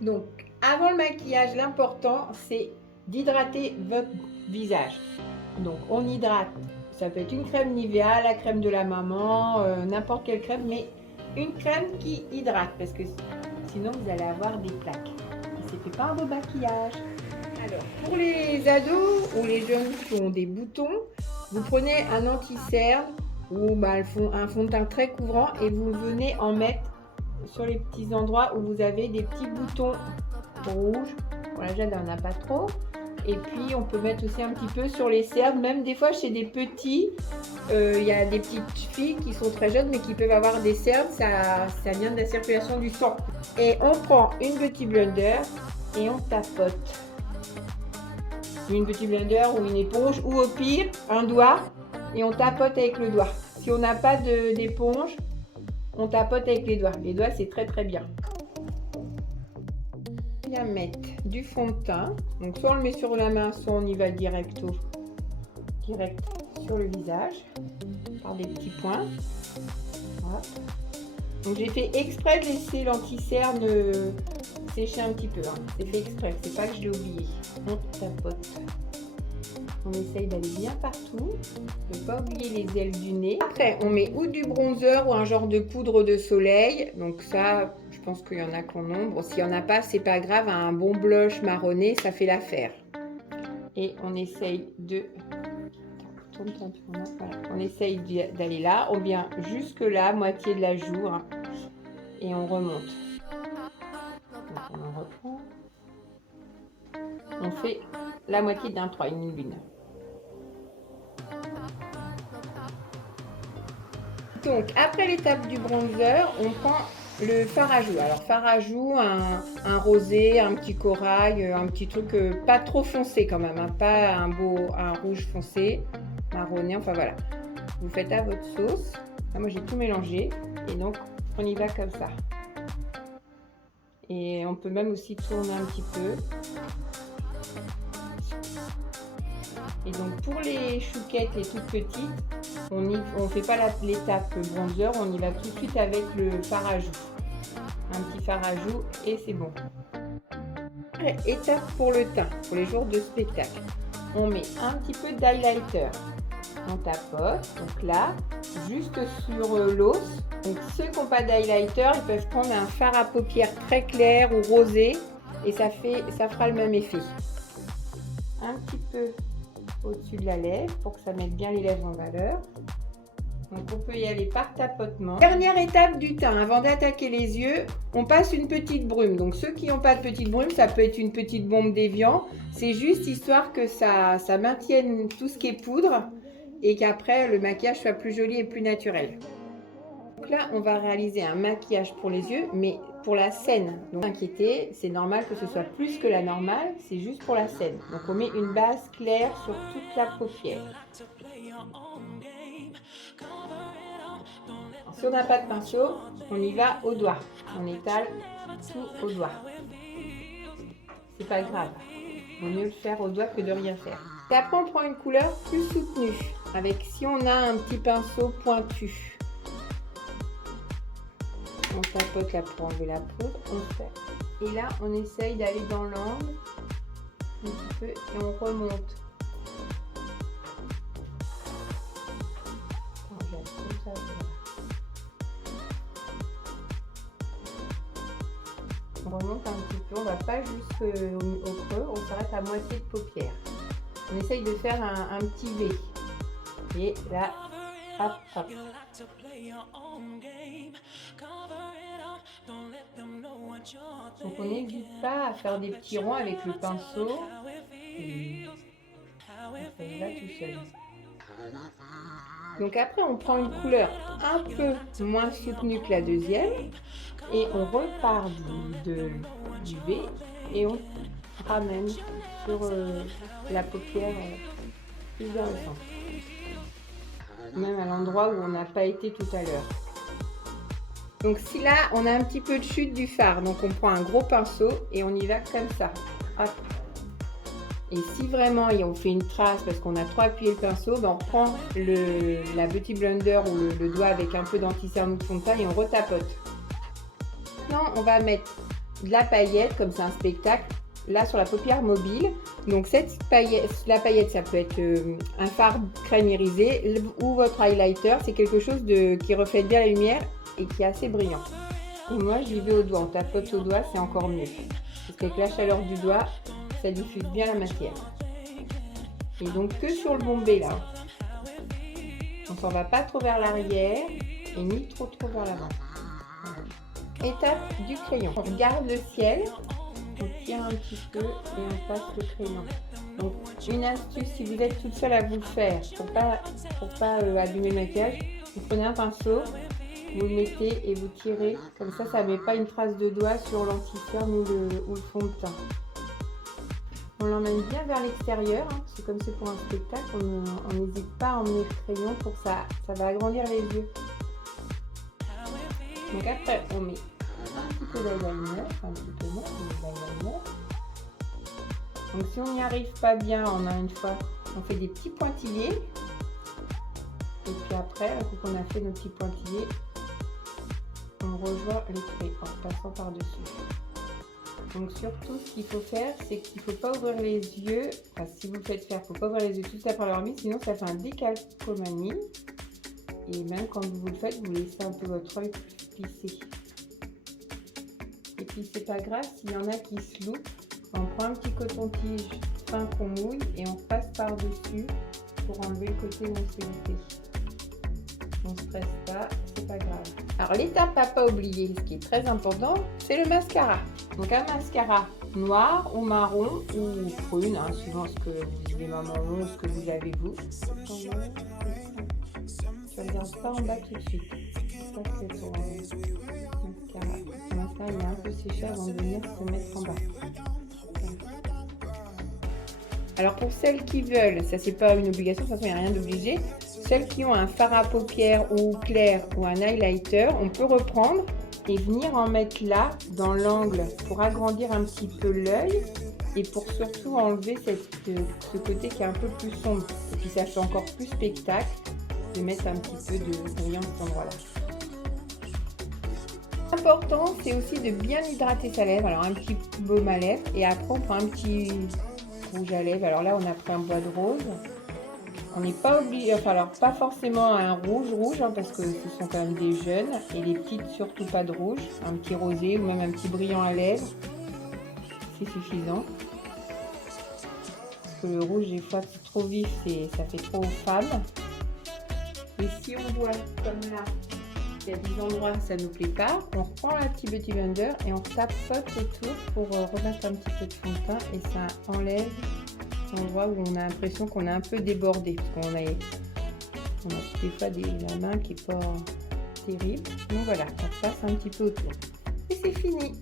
Donc, avant le maquillage, l'important, c'est d'hydrater votre visage. Donc, on hydrate. Ça peut être une crème Nivea, la crème de la maman, n'importe quelle crème, mais une crème qui hydrate, parce que sinon, vous allez avoir des plaques. Et c'est fait pas un beau maquillage. Alors, pour les ados ou les jeunes qui ont des boutons, vous prenez un anti-cerne ou un fond de teint très couvrant et vous venez en mettre sur les petits endroits où vous avez des petits boutons rouges. Pour la Jade, on n'a pas trop. Et puis, on peut mettre aussi un petit peu sur les cernes. Même des fois, chez des petits, il y a des petites filles qui sont très jeunes, mais qui peuvent avoir des cernes. Ça vient de la circulation du sang. Et on prend une petite blender et on tapote. Une petite blender ou une éponge, ou au pire, un doigt, et on tapote avec le doigt. Si on n'a pas d'éponge, on tapote avec les doigts. Les doigts, c'est très très bien. On va mettre du fond de teint. Donc soit on le met sur la main, soit on y va direct sur le visage, par des petits points. Hop. Donc j'ai fait exprès de laisser l'anti-cerne sécher un petit peu. Hein. C'est fait exprès, c'est pas que je l'ai oublié. On tapote. On essaye d'aller bien partout, de ne pas oublier les ailes du nez. Après, on met ou du bronzer ou un genre de poudre de soleil. Donc ça, je pense qu'il y en a qu'en nombre. S'il n'y en a pas, c'est pas grave. Un bon blush marronné, ça fait l'affaire. Et on essaye de... Voilà. On essaye d'aller là. On vient jusque là, moitié de la joue. Hein, et on remonte. Donc on reprend. On fait la moitié d'un 3, une lune. Donc, après l'étape du bronzer, on prend le fard à joues. Alors, fard à joues, un rosé, un petit corail, un petit truc pas trop foncé quand même, hein, pas un rouge foncé, marronné, enfin voilà. Vous faites à votre sauce. Là, moi, j'ai tout mélangé et donc, on y va comme ça. Et on peut même aussi tourner un petit peu. Et donc pour les chouquettes, les toutes petites, on ne fait pas l'étape bronzer, on y va tout de suite avec le fard à joues. Un petit fard à joues et c'est bon. Étape pour le teint, pour les jours de spectacle. On met un petit peu d'highlighter. On tapote, donc là, juste sur l'os. Donc ceux qui n'ont pas d'highlighter, ils peuvent prendre un fard à paupières très clair ou rosé et ça fera le même effet. Un petit peu au-dessus de la lèvre pour que ça mette bien les lèvres en valeur. Donc on peut y aller par tapotement. Dernière étape du teint, avant d'attaquer les yeux, on passe une petite brume. Donc ceux qui n'ont pas de petite brume, ça peut être une petite bombe d'évian. C'est juste histoire que ça maintienne tout ce qui est poudre et qu'après le maquillage soit plus joli et plus naturel. Donc là, on va réaliser un maquillage pour les yeux, mais pour la scène. Donc inquiétez, c'est normal que ce soit plus que la normale, c'est juste pour la scène. Donc on met une base claire sur toute la paupière. Si on n'a pas de pinceau, on y va au doigt. On étale tout au doigt. C'est pas grave. Il vaut mieux le faire au doigt que de rien faire. Et après, on prend une couleur plus soutenue. Avec si on a un petit pinceau pointu. On tapote là pour enlever la poudre. Et là, on essaye d'aller dans l'angle un petit peu et on remonte. On remonte un petit peu, on va pas jusqu'au creux, on s'arrête à moitié de paupière. On essaye de faire un petit V. Et là, hop, hop. Donc on n'hésite pas à faire des petits ronds avec le pinceau. Et ça y va tout seul. Donc après on prend une couleur un peu moins soutenue que la deuxième. Et on repart du V et on ramène sur la paupière plus vers le centre. Même à l'endroit où on n'a pas été tout à l'heure. Donc si là on a un petit peu de chute du fard, donc on prend un gros pinceau et on y va comme ça. Hop. Et si vraiment on fait une trace parce qu'on a trop appuyé le pinceau, ben on prend la Beauty Blender ou le doigt avec un peu d'anti-cerne ou de fond de teint et on retapote. Maintenant on va mettre de la paillette, comme c'est un spectacle, là sur la paupière mobile. Donc la paillette, ça peut être un fard crème irisé ou votre highlighter. C'est quelque chose qui reflète bien la lumière et qui est assez brillant. Et moi, j'y vais au doigt. On tapote au doigt, c'est encore mieux. Parce qu'avec la chaleur du doigt, ça diffuse bien la matière. Et donc que sur le bombé là. On s'en va pas trop vers l'arrière et ni trop vers l'avant. Voilà. Étape du crayon. On regarde le ciel, on tire un petit peu et on passe le crayon. Donc une astuce si vous êtes toute seule à vous le faire, pour pas abîmer le maquillage, vous prenez un pinceau, vous le mettez et vous tirez. Comme ça ne met pas une trace de doigt sur l'anti-cerne ou le fond de teint. On l'emmène bien vers l'extérieur, hein, parce que comme c'est pour un spectacle, on n'hésite pas à emmener le crayon pour ça va agrandir les yeux. Donc après, on met un petit peu d'eyeliner, un petit peu moins d'eyeliner. Donc si on n'y arrive pas bien une fois, on fait des petits pointillés. Et puis après, une fois qu'on a fait nos petits pointillés, on rejoint les traits en passant par-dessus. Donc surtout, ce qu'il faut faire, c'est qu'il ne faut pas ouvrir les yeux. Enfin, si vous le faites faire, il ne faut pas ouvrir les yeux tout après l'avoir mis, sinon ça fait un décalcomanie. Et même quand vous le faites, vous laissez un peu votre œil plisser. Et puis c'est pas grave s'il y en a qui se loupent. On prend un petit coton-tige fin qu'on mouille et on passe par-dessus pour enlever le côté non soluté. On ne stresse pas, c'est pas grave. Alors l'étape à pas oublier, ce qui est très important, c'est le mascara. Donc un mascara noir ou marron ou prune, hein, suivant ce que vous avez maman, ce que vous avez vous. Je ne regarde pas en bas tout de suite. Ça c'est pour mascara. Le mascara il est un peu séché avant de venir se mettre en bas. Alors pour celles qui veulent, ça c'est pas une obligation, de toute façon il n'y a rien d'obligé. Celles qui ont un fard à paupières ou clair ou un highlighter, on peut reprendre et venir en mettre là, dans l'angle, pour agrandir un petit peu l'œil et pour surtout enlever ce côté qui est un peu plus sombre. Et puis ça fait encore plus spectacle de mettre un petit peu de brillant à cet endroit-là. L'important, c'est aussi de bien hydrater sa lèvre. Alors un petit baume à lèvres et après on prend un petit rouge à lèvres. Alors là, on a pris un bois de rose. On n'est pas obligé, enfin alors pas forcément un rouge hein, parce que ce sont quand même des jeunes et les petites surtout pas de rouge, un petit rosé ou même un petit brillant à lèvres, c'est suffisant. Parce que le rouge des fois c'est trop vif, ça fait trop femme. Et si on voit comme là, il y a des endroits où ça ne nous plaît pas, on reprend la petite Beauty Blender et on tapote autour pour remettre un petit peu de fond de teint et ça enlève l'endroit où on a l'impression qu'on a un peu débordé parce qu'on a des fois la main qui n'est pas terrible. Donc voilà, ça passe un petit peu autour et c'est fini.